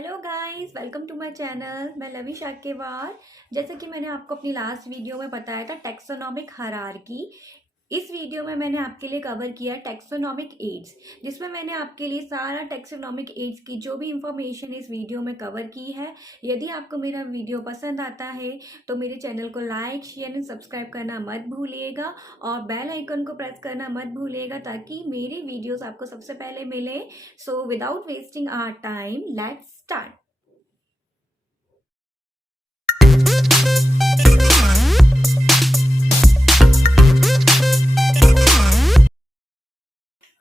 Hello guys, welcome to my channel. मैं लवी शाकेवार। जैसे कि मैंने आपको अपनी लास्ट वीडियो में बताया था टैक्सोनॉमिक हायरार्की, इस वीडियो में मैंने आपके लिए कवर किया टैक्सोनॉमिक एड्स, जिसमें मैंने आपके लिए सारा टैक्सोनॉमिक एड्स की जो भी इंफॉर्मेशन इस वीडियो में कवर की है। यदि आपको मेरा वीडियो पसंद आता है तो मेरे चैनल को लाइक, शेयर एंड सब्सक्राइब करना मत भूलिएगा और बेल आइकन को प्रेस करना मत भूलिएगा ताकि मेरी वीडियोस आपको सबसे पहले मिले। So without wasting our time, let's start.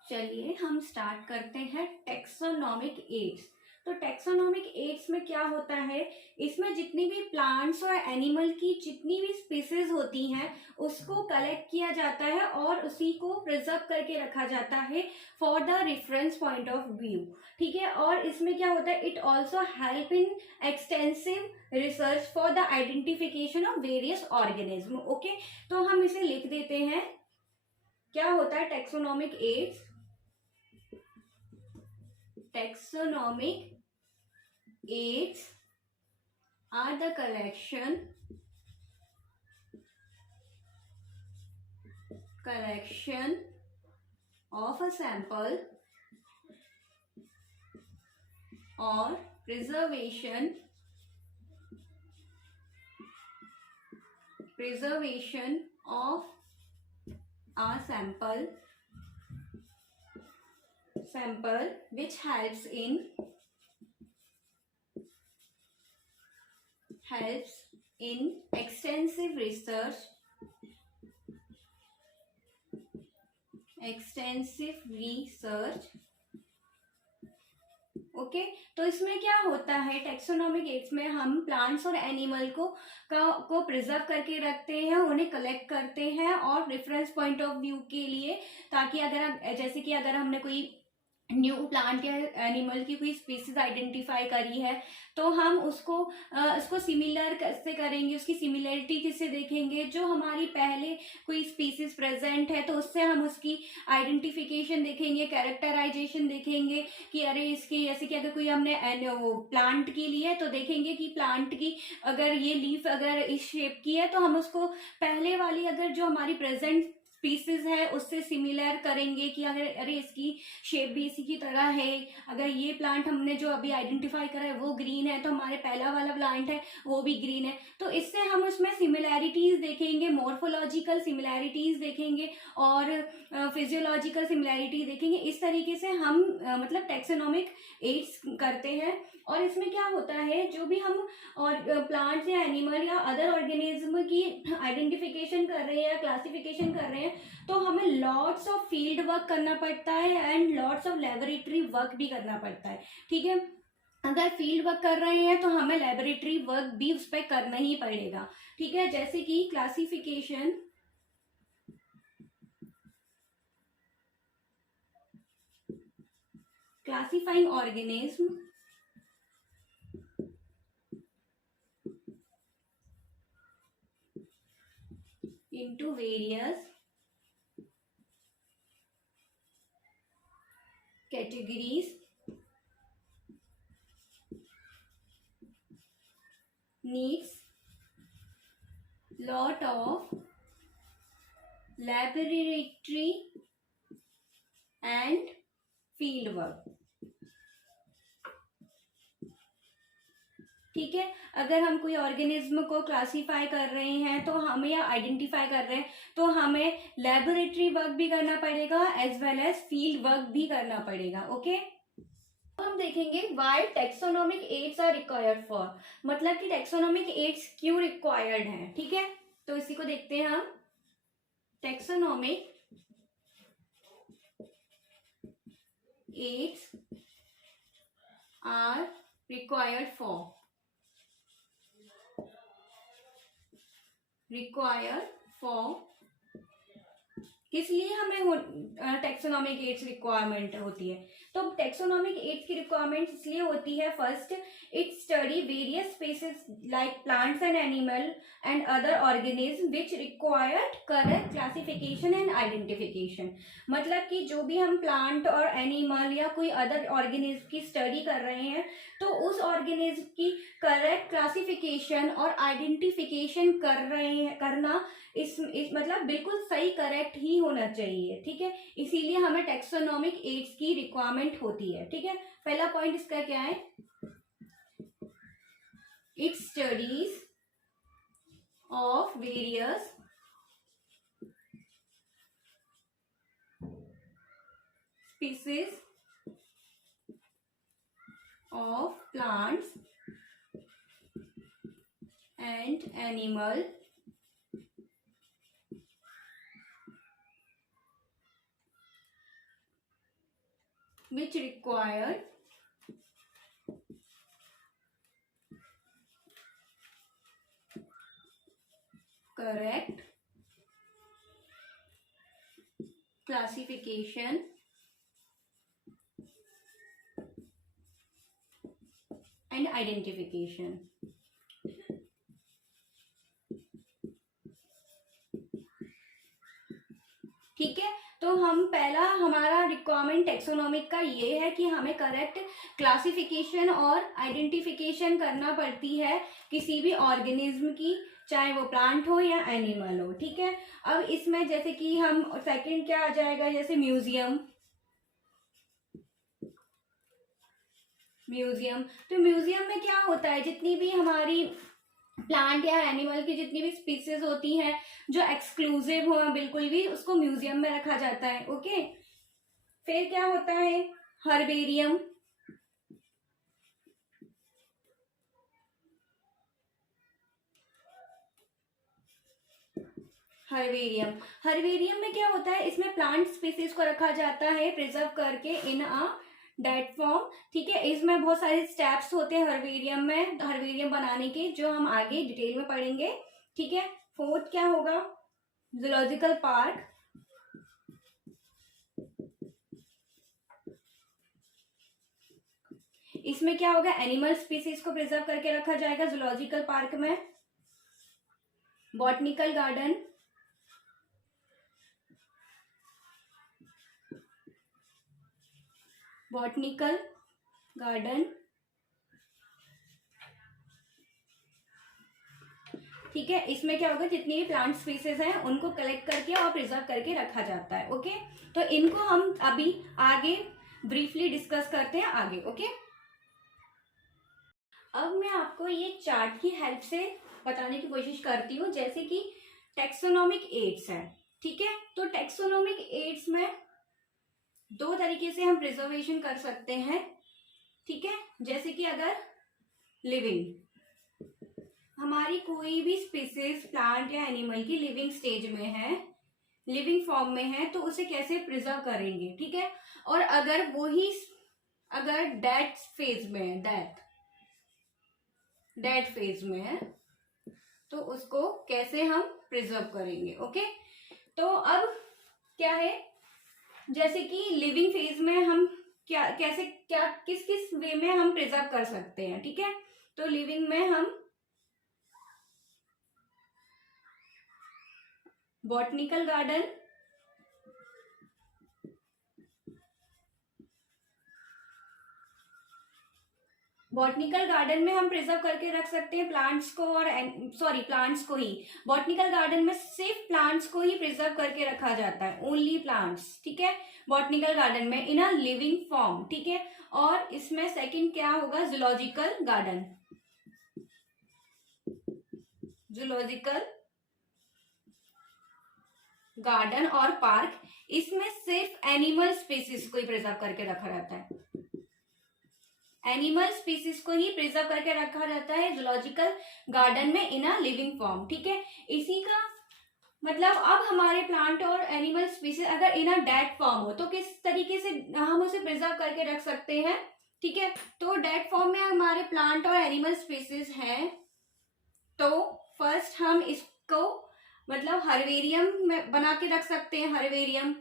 चलिए हम स्टार्ट करते हैं टैक्सोनॉमिक एड्स। तो टैक्सोनॉमिक एड्स में क्या होता है, इसमें जितनी भी प्लांट्स और एनिमल की जितनी भी स्पीसीज होती हैं उसको कलेक्ट किया जाता है और उसी को प्रिजर्व करके रखा जाता है for the reference point of view. ठीक है, और इसमें क्या होता है, it also help in extensive research for the identification of various organism. Okay, तो हम इसे लिख देते हैं। क्या होता है taxonomic aids? Taxonomic aids are the collection of a sample or preservation of a sample which helps in extensive research okay. तो इसमें क्या होता है, टैक्सोनॉमिक एड्स में हम प्लांट्स और एनिमल को प्रिजर्व करके रखते हैं, उन्हें कलेक्ट करते हैं और रेफरेंस पॉइंट ऑफ व्यू के लिए, ताकि जैसे कि अगर हमने कोई न्यू प्लांट या एनिमल की कोई स्पीसीज आइडेंटिफाई करी है तो हम उसको सिमिलर कैसे करेंगे, उसकी सिमिलरिटी किससे देखेंगे, जो हमारी पहले कोई स्पीसीज प्रेजेंट है तो उससे हम उसकी आइडेंटिफिकेशन देखेंगे, कैरेक्टराइजेशन देखेंगे कि अरे इसकी, जैसे कि अगर कोई हमने प्लांट की ली है तो देखेंगे कि प्लांट की अगर ये लीफ अगर इस शेप की है तो हम उसको पहले वाली अगर जो हमारी प्रेजेंट स्पीसीज है उससे सिमिलर करेंगे कि अगर अरे इसकी शेप भी इसी की तरह है। अगर ये प्लांट हमने जो अभी आइडेंटिफाई करा है वो ग्रीन है तो हमारे पहला वाला प्लांट है वो भी ग्रीन है। तो इससे हम उसमें सिमिलैरिटीज देखेंगे, मॉर्फोलॉजिकल सिमिलैरिटीज देखेंगे और फिजियोलॉजिकल सिमिलैरिटी देखेंगे। इस तरीके से हम मतलब टैक्सोनॉमिक एड्स करते हैं। और इसमें क्या होता है, जो भी हम और प्लांट्स या एनिमल या अदर ऑर्गेनिज्म की आइडेंटिफिकेशन कर रहे हैं या क्लासिफिकेशन कर रहे हैं तो हमें लॉट्स ऑफ फील्ड वर्क करना पड़ता है and lots of laboratory work भी करना पड़ता है। ठीक है, अगर फील्ड वर्क कर रहे हैं तो हमें लेबोरेटरी वर्क भी उस पर करना ही पड़ेगा। ठीक है, जैसे कि classification, classifying organism into various categories needs lot of laboratory and field work। ठीक है, अगर हम कोई ऑर्गेनिज्म को क्लासीफाई कर रहे हैं तो हमें या आइडेंटिफाई कर रहे हैं तो हमें लेबोरेटरी वर्क भी करना पड़ेगा as well as field work भी करना पड़ेगा। ओके, हम देखेंगे why taxonomic aids are required for, मतलब कि टैक्सोनॉमिक एड्स क्यों रिक्वायर्ड हैं। ठीक है, तो इसी को देखते हैं हम। Taxonomic aids are required for किस लिए हमें टेक्सोनॉमिक एड्स रिक्वायरमेंट होती है? तो टेक्सोनॉमिक एड्स की रिक्वायरमेंट इसलिए होती है, first it study various species like plants and animal and other organism which required correct classification and identification. मतलब कि जो भी हम प्लांट और एनिमल या कोई अदर ऑर्गेनिज्म की स्टडी कर रहे हैं, तो उस ऑर्गेनिज्म की करेक्ट क्लासिफिकेशन और आइडेंटिफिकेशन कर रहे हैं, करना इस मतलब बिल्कुल सही करेक्ट ही होना चाहिए, ठीक है। इसीलिए हमें टेक्सोनॉमिक एड्स की रिक्वायरमेंट होती है, ठीक है। पहला पॉइंट इसका क्या है? It studies of various species of plants and animal which require correct classification and identification। ठीक है, तो हम पहला हमारा रिक्वायरमेंट टेक्सोनॉमिक का ये है कि हमें करेक्ट क्लासिफिकेशन और आइडेंटिफिकेशन करना पड़ती है किसी भी ऑर्गेनिज्म की, चाहे वो प्लांट हो या एनिमल हो, ठीक है। अब इसमें जैसे कि हम सेकंड क्या आ जाएगा, जैसे म्यूजियम। तो म्यूजियम में क्या होता है, जितनी भी हमारी प्लांट या एनिमल की जितनी भी स्पीसीज होती हैं जो एक्सक्लूसिव हो बिल्कुल भी, उसको म्यूजियम में रखा जाता है, ओके। फिर क्या होता है? हर्बेरियम। हर्बेरियम में क्या होता है? इसमें प्लांट स्पीसीज को रखा जाता है प्रिजर्व करके इन अ डेट फॉर्म, ठीक है। इसमें बहुत सारे स्टेप्स होते हैं हर्बेरियम में, हर्बेरियम बनाने के, जो हम आगे डिटेल में पढ़ेंगे, ठीक है। फोर्थ क्या होगा? Zoological park. इसमें क्या होगा? एनिमल स्पीसीज को प्रिजर्व करके रखा जाएगा जूलॉजिकल पार्क में। Botanical garden. ठीक है, इसमें क्या होगा? जितनी भी प्लांट स्पीसीज हैं उनको कलेक्ट करके और प्रिजर्व करके रखा जाता है, ओके। तो इनको हम अभी आगे ब्रीफली डिस्कस करते हैं आगे, ओके। अब मैं आपको ये चार्ट की हेल्प से बताने की कोशिश करती हूँ, जैसे कि टेक्सोनॉमिक एड्स है, ठीक है। तो टेक्सोनॉमिक एड्स में दो तरीके से हम प्रिजर्वेशन कर सकते हैं, ठीक है। जैसे कि अगर लिविंग, हमारी कोई भी स्पीसीज प्लांट या एनिमल की लिविंग स्टेज में है, लिविंग फॉर्म में है, तो उसे कैसे प्रिजर्व करेंगे, ठीक है। और अगर वही अगर डेथ फेज में है, डेथ फेज में है, तो उसको कैसे हम प्रिजर्व करेंगे, ओके। तो अब क्या है, जैसे कि लिविंग फेज में हम क्या कैसे क्या किस किस वे में हम प्रिजर्व कर सकते हैं, ठीक है। तो लिविंग में हम बॉटनिकल गार्डन, बॉटनिकल गार्डन में हम प्रिजर्व करके रख सकते हैं प्लांट्स को, और प्लांट्स को ही, बॉटनिकल गार्डन में सिर्फ प्लांट्स को ही प्रिजर्व करके रखा जाता है, ओनली प्लांट्स, ठीक है, बॉटनिकल गार्डन में इन अ लिविंग फॉर्म, ठीक है। और इसमें सेकंड क्या होगा? Zoological garden. जूलॉजिकल गार्डन और पार्क, इसमें सिर्फ एनिमल स्पीसीज को ही प्रिजर्व करके रखा रहता है, एनिमल स्पीसीज को ही प्रिजर्व करके रखा जाता है जूलॉजिकल गार्डन में इन अ लिविंग फॉर्म, ठीक है। इसी का मतलब अब हमारे प्लांट और एनिमल स्पीसीज अगर इन अ डेड फॉर्म हो तो किस तरीके से हम उसे प्रिजर्व करके रख सकते हैं, ठीक है। तो डेड फॉर्म में हमारे प्लांट और एनिमल स्पीसीज हैं, तो फर्स्ट हम इसको मतलब हर्बेरियम में बना के रख सकते हैं। हर्बेरियम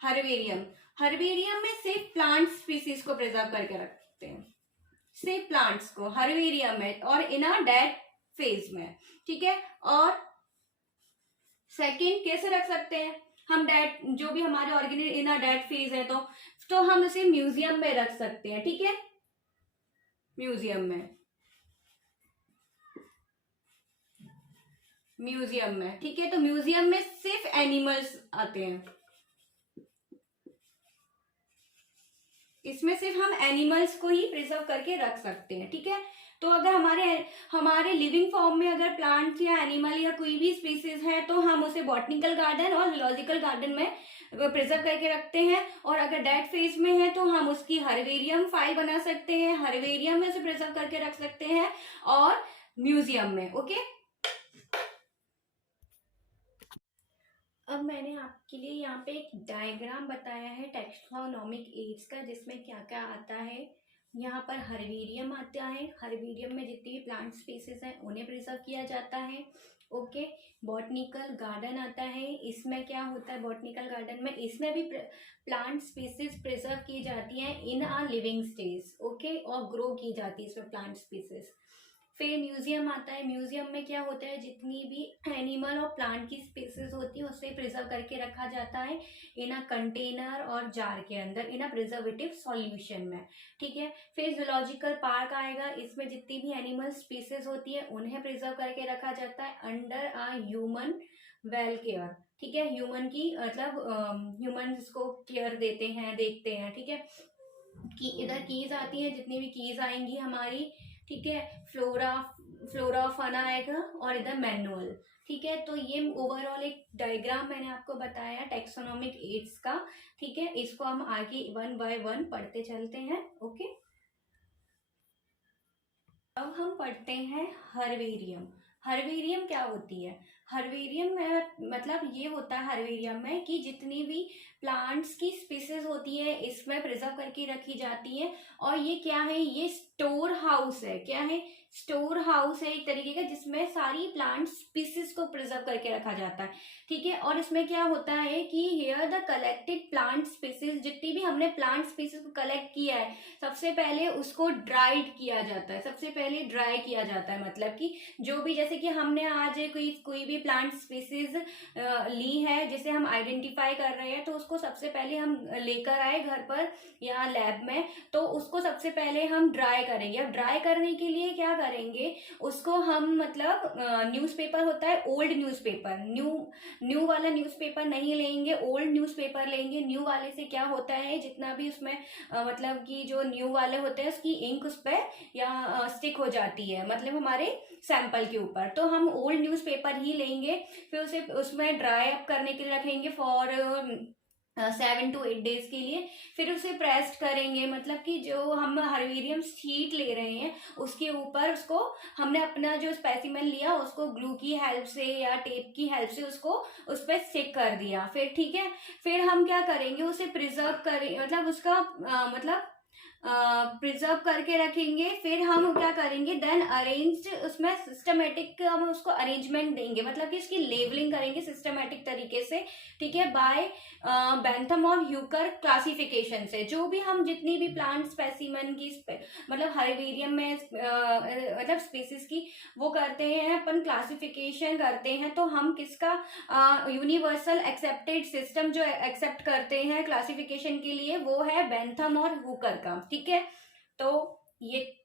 हर्बेरियम हर्बेरियम में सिर्फ प्लांट स्पीसीज को प्रिजर्व करके रखते हैं, सिर्फ प्लांट्स को हर्बेरियम में और इन अ डेड फेज में, ठीक है। और सेकंड कैसे रख सकते हैं हम, डेड जो भी हमारे organic in a dead phase है तो हम इसे म्यूजियम में रख सकते हैं, ठीक है, म्यूजियम में, ठीक है। तो म्यूजियम में सिर्फ एनिमल्स आते हैं, इसमें सिर्फ हम एनिमल्स को ही प्रिजर्व करके रख सकते हैं, ठीक है। तो अगर हमारे लिविंग फॉर्म में अगर प्लांट या एनिमल या कोई भी स्पीसीज है तो हम उसे बॉटनिकल गार्डन और जूलॉजिकल गार्डन में प्रिजर्व करके रखते हैं। और अगर डेड फेज में है तो हम उसकी हर्बेरियम फाइल बना सकते हैं, हर्बेरियम में उसे प्रिजर्व करके रख सकते हैं और म्यूजियम में, ओके। अब मैंने आपके लिए यहाँ पे एक डायग्राम बताया है टैक्सोनॉमिक एड्स का, जिसमें क्या क्या आता है। यहाँ पर हर्बेरियम आता है, हर्बेरियम में जितनी भी प्लांट स्पीसीज हैं उन्हें प्रिजर्व किया जाता है, ओके। बॉटनिकल गार्डन आता है, इसमें क्या होता है बॉटनिकल गार्डन में, इसमें भी प्लांट स्पीसीज प्रिजर्व की जाती हैं इन आ लिविंग स्टेज, ओके, और ग्रो की जाती है इसमें प्लांट स्पीसीज। फिर म्यूजियम आता है, म्यूजियम में क्या होता है जितनी भी एनिमल और प्लांट की स्पीसीज होती है उसे प्रिजर्व करके रखा जाता है इन अ कंटेनर और जार के अंदर इन अ प्रिजर्वेटिव सॉल्यूशन में, ठीक है। फिर जूलॉजिकल पार्क आएगा, इसमें जितनी भी एनिमल स्पीसीज होती है उन्हें प्रिजर्व करके रखा जाता है under a human well care, ठीक है। ह्यूमन की मतलब ह्यूमन इसको केयर देते हैं, देखते हैं, ठीक है। कि इधर कीज आती है, जितनी भी कीज आएंगी हमारी, ठीक है, फ्लोरा फना आएगा और इधर मैनुअल, ठीक है। तो ये ओवरऑल एक डायग्राम मैंने आपको बताया टैक्सोनॉमिक एड्स का, ठीक है। इसको हम आगे वन बाय वन पढ़ते चलते हैं, ओके। अब हम पढ़ते हैं हर्बेरियम। हर्बेरियम क्या होती है, हर्बेरियम में मतलब ये होता है हर्बेरियम में कि जितनी भी प्लांट्स की स्पीसीज होती है इसमें प्रिजर्व करके रखी जाती है। और ये क्या है, ये स्टोर हाउस है, क्या है, स्टोर हाउस है एक तरीके का, जिसमें सारी प्लांट स्पीसीज को प्रिजर्व करके रखा जाता है, ठीक है। और इसमें क्या होता है कि here the collected plant species, जितनी भी हमने प्लांट स्पीसीज को कलेक्ट किया है सबसे पहले उसको ड्राइड किया जाता है, सबसे पहले ड्राई किया जाता है। मतलब कि जो भी जैसे कि हमने आज कोई भी प्लांट स्पीसीज ली है जिसे हम आइडेंटिफाई कर रहे हैं, तो उसको सबसे पहले हम लेकर आए घर पर या लैब में, तो उसको सबसे पहले हम ड्राई करेंगे। अब ड्राई करने के लिए क्या करेंगे, उसको हम मतलब न्यूज़पेपर होता है, ओल्ड न्यूज़पेपर, न्यू वाला न्यूज़पेपर नहीं लेंगे, ओल्ड न्यूज़पेपर लेंगे। न्यू वाले से क्या होता है जितना भी उसमें मतलब कि जो न्यू वाले होते हैं उसकी इंक उस पर या स्टिक हो जाती है, मतलब हमारे सैंपल के ऊपर। तो हम ओल्ड न्यूज़पेपर ही लेंगे, फिर उसे उसमें ड्राई अप करने के लिए रखेंगे फॉर 7 to 8 डेज के लिए। फिर उसे प्रेस्ड करेंगे, मतलब कि जो हम हर्बेरियम शीट ले रहे हैं उसके ऊपर उसको हमने अपना जो स्पेसिमेन लिया उसको ग्लू की हेल्प से या टेप की हेल्प से उसको उस पर स्टिक कर दिया, फिर ठीक है। फिर हम क्या करेंगे, उसे प्रिजर्व करें, मतलब उसका मतलब प्रिजर्व करके रखेंगे। फिर हम क्या करेंगे, देन अरेंज उसमें सिस्टमेटिक हम उसको अरेंजमेंट देंगे, मतलब कि इसकी लेबलिंग करेंगे सिस्टमेटिक तरीके से, ठीक है, बाय बेंथम और ह्यूकर क्लासिफिकेशन से। जो भी हम जितनी भी प्लांट स्पेसिमन की मतलब हर्बेरियम में मतलब स्पीसीज की वो करते हैं अपन, क्लासिफिकेशन करते हैं, तो हम किसका यूनिवर्सल एक्सेप्टेड सिस्टम जो एक्सेप्ट करते हैं क्लासिफिकेशन के लिए वो है बेंथम और हुकर का, ठीक है। तो ये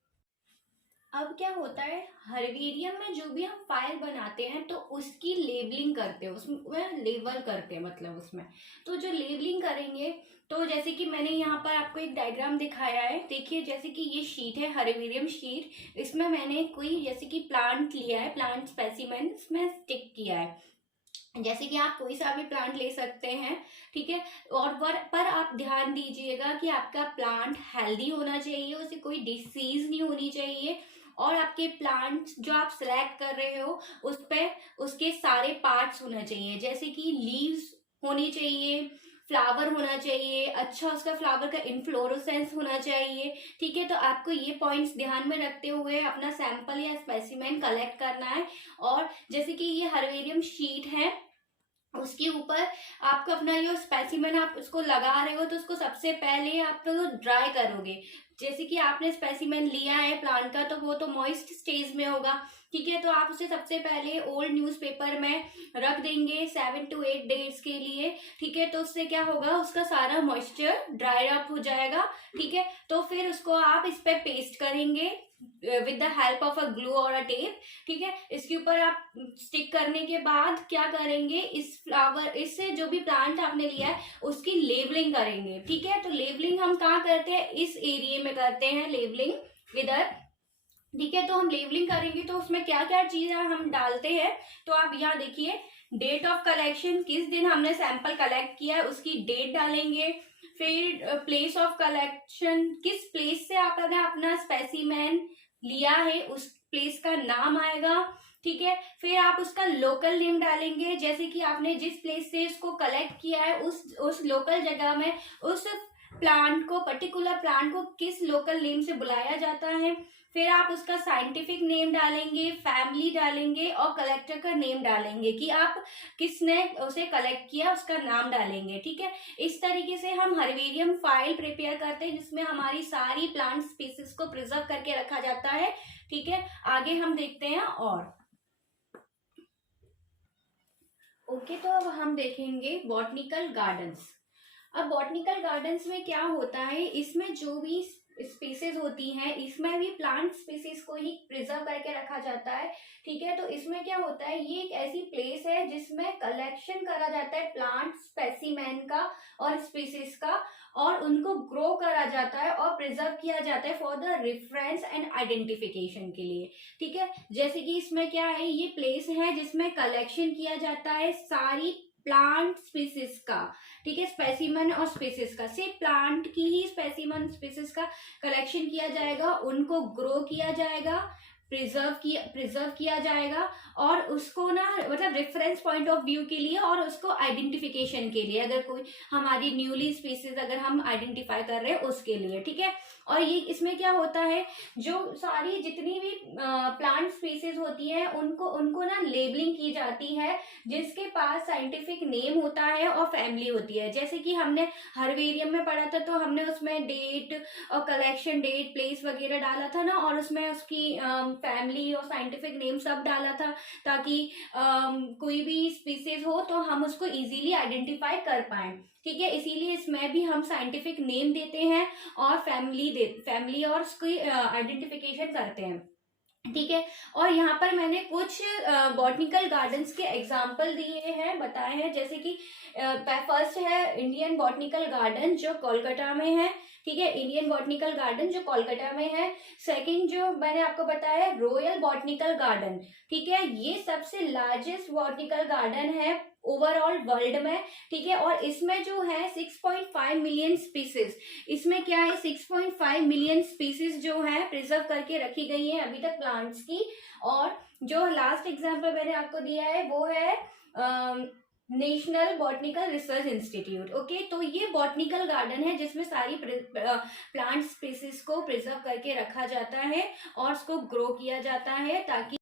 अब क्या होता है, हर्बेरियम में जो भी हम फाइल बनाते हैं तो उसकी लेबलिंग करते हैं, उसमें लेबल करते हैं, मतलब उसमें तो जो लेबलिंग करेंगे, तो जैसे कि मैंने यहाँ पर आपको एक डायग्राम दिखाया है, देखिए जैसे कि ये शीट है हर्बेरियम शीट, इसमें मैंने कोई जैसे कि प्लांट लिया है, प्लांट स्पेसिमेन इसमें स्टिक किया है। जैसे कि आप कोई सा भी प्लांट ले सकते हैं, ठीक है। और पर आप ध्यान दीजिएगा कि आपका प्लांट हेल्दी होना चाहिए, उसे कोई डिसीज नहीं होनी चाहिए, और आपके प्लांट जो आप सिलेक्ट कर रहे हो उस पे उसके सारे पार्ट्स होने चाहिए, जैसे कि लीव्स होनी चाहिए, फ्लावर होना चाहिए, अच्छा उसका फ्लावर का इन्फ्लोरोसेंस होना चाहिए। ठीक है, तो आपको ये पॉइंट्स ध्यान में रखते हुए अपना सैंपल या स्पेसिमेन कलेक्ट करना है। और जैसे कि ये हर्बेरियम शीट है, उसके ऊपर आपको अपना ये स्पेसिमेन आप उसको लगा रहे हो तो उसको सबसे पहले आप तो ड्राई करोगे। जैसे कि आपने स्पेसिमेन लिया है प्लांट का तो वो तो मॉइस्ट स्टेज में होगा। ठीक है, तो आप उसे सबसे पहले ओल्ड न्यूज़पेपर में रख देंगे 7 to 8 डेज के लिए। ठीक है, तो उससे क्या होगा, उसका सारा मॉइस्चर ड्राई अप हो जाएगा। ठीक है, तो फिर उसको आप इस पे पेस्ट करेंगे with the help of a glue और अ टेप। ठीक है, इसके ऊपर आप स्टिक करने के बाद क्या करेंगे, इस फ्लावर, इससे जो भी प्लांट आपने लिया है उसकी लेबलिंग करेंगे। ठीक है, तो लेबलिंग हम कहाँ करते हैं, इस एरिया में करते हैं लेबलिंग इधर। ठीक है, तो हम लेबलिंग करेंगे तो उसमें क्या क्या चीजें हम डालते हैं, तो आप यहाँ देखिए, डेट ऑफ कलेक्शन, किस दिन हमने सैंपल कलेक्ट किया है उसकी डेट डालेंगे। फिर प्लेस ऑफ कलेक्शन, किस प्लेस से आपने अपना स्पेसिमेन लिया है उस प्लेस का नाम आएगा। ठीक है, फिर आप उसका लोकल नेम डालेंगे, जैसे कि आपने जिस प्लेस से इसको कलेक्ट किया है उस लोकल जगह में उस प्लांट को, पर्टिकुलर प्लांट को किस लोकल नेम से बुलाया जाता है। फिर आप उसका साइंटिफिक नेम डालेंगे, फैमिली डालेंगे और कलेक्टर का नेम डालेंगे कि आप किसने उसे कलेक्ट किया उसका नाम डालेंगे। ठीक है, इस तरीके से हम हर्बेरियम फाइल प्रिपेयर करते हैं जिसमें हमारी सारी प्लांट स्पीसीज को प्रिजर्व करके रखा जाता है। ठीक है, आगे हम देखते हैं और ओके, तो अब हम देखेंगे बॉटनिकल गार्डन्स। अब बॉटनिकल गार्डन्स में क्या होता है, इसमें जो भी स्पीसीज होती हैं इसमें भी प्लांट स्पीसीज को ही प्रिजर्व करके रखा जाता है। ठीक है, तो इसमें क्या होता है, ये एक ऐसी प्लेस है जिसमें कलेक्शन करा जाता है प्लांट स्पेसिमेन का और स्पीसीज का, और उनको ग्रो करा जाता है और प्रिजर्व किया जाता है for the reference and identification के लिए। ठीक है, जैसे कि इसमें क्या है, ये प्लेस है जिसमें कलेक्शन किया जाता है सारी प्लांट स्पीसीज का। ठीक है, स्पेसिमन और स्पीसीज का, सिर्फ प्लांट की ही स्पेसिमन स्पीसीज का कलेक्शन किया जाएगा, उनको ग्रो किया जाएगा, प्रिजर्व किया जाएगा, और उसको ना मतलब रेफरेंस पॉइंट ऑफ व्यू के लिए और उसको आइडेंटिफिकेशन के लिए, अगर कोई हमारी न्यूली स्पीसीज अगर हम आइडेंटिफाई कर रहे हैं उसके लिए। ठीक है, और ये इसमें क्या होता है, जो सारी जितनी भी प्लांट स्पीसीज होती है उनको ना लेबलिंग की जाती है, जिसके पास साइंटिफिक नेम होता है और फैमिली होती है। जैसे कि हमने हर्बेरियम में पढ़ा था तो हमने उसमें डेट और कलेक्शन डेट, प्लेस वगैरह डाला था ना, और उसमें उसकी फैमिली और साइंटिफिक नेम सब डाला था, ताकि कोई भी स्पीसीज हो तो हम उसको इजीली आइडेंटिफाई कर पाए। ठीक है, इसीलिए इसमें भी हम साइंटिफिक नेम देते हैं और फैमिली और उसकी आइडेंटिफिकेशन करते हैं। ठीक है, और यहाँ पर मैंने कुछ बॉटनिकल गार्डन्स के एग्जाम्पल दिए हैं, बताए हैं, जैसे कि फर्स्ट है इंडियन बॉटनिकल गार्डन जो कोलकाता में है। ठीक है, इंडियन बॉटनिकल गार्डन जो कोलकाता में है। सेकंड जो मैंने आपको बताया रॉयल बॉटनिकल गार्डन। ठीक है, ये सबसे लार्जेस्ट बॉटनिकल गार्डन है ओवरऑल वर्ल्ड में। ठीक है, और इसमें जो है 6.5 मिलियन स्पीसीज, इसमें क्या है 6.5 मिलियन स्पीसीज जो है प्रिजर्व करके रखी गई है अभी तक प्लांट्स की। और जो लास्ट एग्जांपल मैंने आपको दिया है वो है national botanical research institute. Okay, तो ये बॉटनिकल गार्डन है जिसमें सारी प्लांट स्पीसीज को प्रिजर्व करके रखा जाता है और उसको ग्रो किया जाता है ताकि।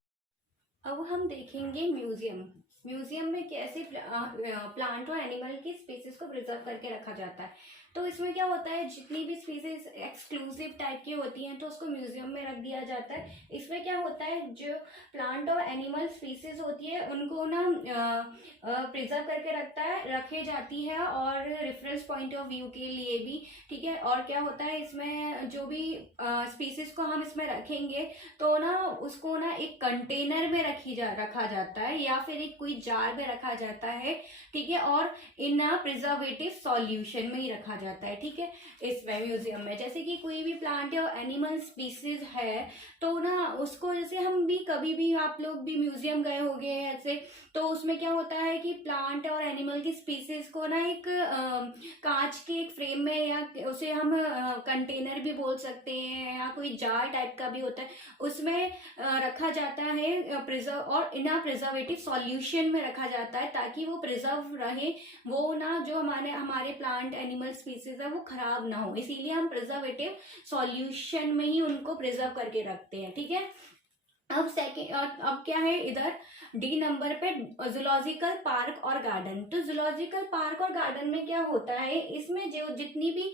अब हम देखेंगे म्यूजियम। म्यूजियम में कैसे प्लांट और एनिमल की स्पीसीज को प्रिजर्व करके रखा जाता है। तो इसमें क्या होता है, जितनी भी स्पीसीज एक्सक्लूसिव टाइप की होती हैं तो उसको म्यूजियम में रख दिया जाता है। इसमें क्या होता है, जो प्लांट और एनिमल स्पीसीज होती है उनको ना प्रिजर्व करके रखे जाती है और रेफरेंस पॉइंट ऑफ व्यू के लिए भी। ठीक है, और क्या होता है, इसमें जो भी स्पीसीज को हम इसमें रखेंगे तो ना उसको ना एक कंटेनर में रखा जाता है या फिर एक कोई जार में रखा जाता है। ठीक है, और इन प्रिजर्वेटिव सॉल्यूशन में ही रखा जाता है, ठीक है। इसमें म्यूजियम में जैसे कि कोई भी प्लांट या एनिमल स्पीसीज है तो ना उसको, जैसे हम भी कभी भी, आप लोग भी म्यूजियम गए होंगे ऐसे, तो उसमें क्या होता है कि प्लांट और एनिमल की स्पीसीज को ना एक कांच के एक फ्रेम में, या उसे हम कंटेनर भी बोल सकते हैं, या कोई जार टाइप का भी होता है, उसमें रखा जाता है प्रिजर्व, और इन अ प्रिजर्वेटिव सॉल्यूशन में रखा जाता है ताकि वो प्रिजर्व रहे, वो ना जो हमारे हमारे प्लांट एनिमल स्पीसीज है वो खराब ना हो, इसीलिए हम प्रिजर्वेटिव सॉल्यूशन में ही उनको प्रिजर्व करके रखते हैं, ठीक है। अब सेकेंड, अब क्या है इधर डी नंबर पे, जूलॉजिकल पार्क और गार्डन। तो जूलॉजिकल पार्क और गार्डन में क्या होता है, इसमें जो जितनी भी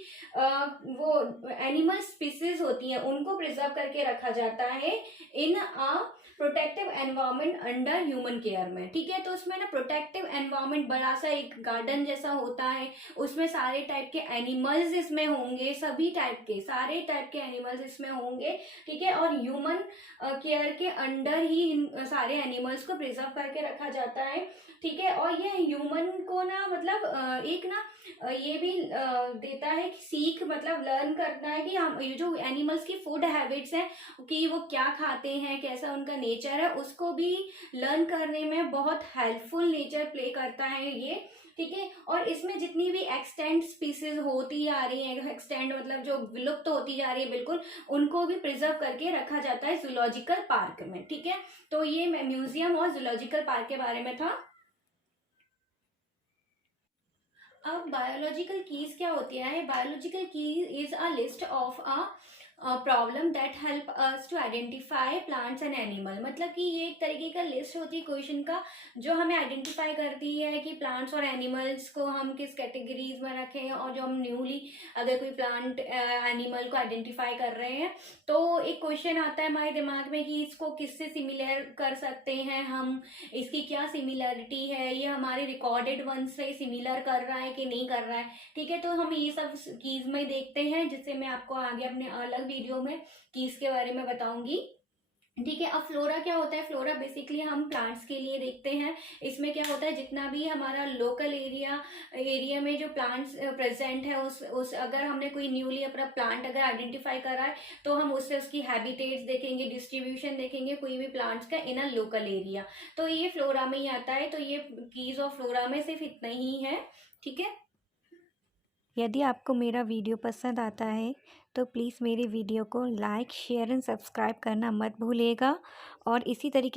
वो एनिमल स्पीसीज होती हैं उनको प्रिजर्व करके रखा जाता है in a protective environment under human care में, ठीक है। तो उसमें ना प्रोटेक्टिव एनवायरनमेंट बड़ा सा एक गार्डन जैसा होता है, उसमें सारे टाइप के एनिमल्स इसमें होंगे, सभी टाइप के सारे टाइप के एनिमल्स इसमें होंगे, ठीक है। और ह्यूमन केयर के अंडर ही इन सारे एनिमल्स को प्रिजर्व करके रखा जाता है, ठीक है। और ये ह्यूमन को ना मतलब एक ना ये भी देता है कि सीख, मतलब लर्न करना है कि हम ये जो एनिमल्स की फूड हैबिट्स हैं कि वो क्या खाते हैं, कैसा उनका नेचर है, उसको भी लर्न करने में बहुत हेल्पफुल नेचर प्ले करता है ये, ठीक है। और इसमें जितनी भी एक्सटेंट स्पीसीज होती आ रही है, एक्सटेंट मतलब जो विलुप्त तो होती जा रही है बिल्कुल, उनको भी प्रिजर्व करके रखा जाता है जूलॉजिकल पार्क में, ठीक है। तो ये म्यूजियम और जूलॉजिकल पार्क के बारे में था। अब बायोलॉजिकल कीज क्या होती है, biological key is a list of a problem that help us to identify plants and animal. मतलब कि ये एक तरीके का लिस्ट होती है क्वेश्चन का, जो हमें आइडेंटिफाई करती है कि प्लांट्स और एनिमल्स को हम किस कैटेगरीज में रखें, और जो हम न्यूली अगर कोई प्लांट एनिमल को आइडेंटिफाई कर रहे हैं तो एक क्वेश्चन आता है हमारे दिमाग में कि इसको किससे सिमिलर कर सकते हैं हम, इसकी क्या सिमिलरिटी है, ये हमारे रिकॉर्डेड वन से सिमिलर कर रहा है कि नहीं कर रहा है, ठीक है। तो हम ये सब कीज में देखते हैं, जिससे मैं आपको आगे अपने अलग वीडियो में कीज के बारे में बताऊंगी, ठीक है। अब फ्लोरा क्या होता है, फ्लोरा बेसिकली हम प्लांट्स के लिए देखते हैं। इसमें क्या होता है, जितना भी हमारा लोकल एरिया में जो प्लांट्स प्रेजेंट है, उस अगर हमने कोई न्यूली अपना प्लांट अगर आइडेंटिफाई करा है तो हम उससे उसकी हैबिटेट्स देखेंगे, डिस्ट्रीब्यूशन देखेंगे कोई भी प्लांट्स का इन अ लोकल एरिया, तो ये फ्लोरा में ही आता है। तो ये कीज ऑफ फ्लोरा में सिर्फ इतना ही है, ठीक है। यदि आपको मेरा वीडियो पसंद आता है तो प्लीज़ मेरे वीडियो को लाइक, शेयर एंड सब्सक्राइब करना मत भूलिएगा। और इसी तरीके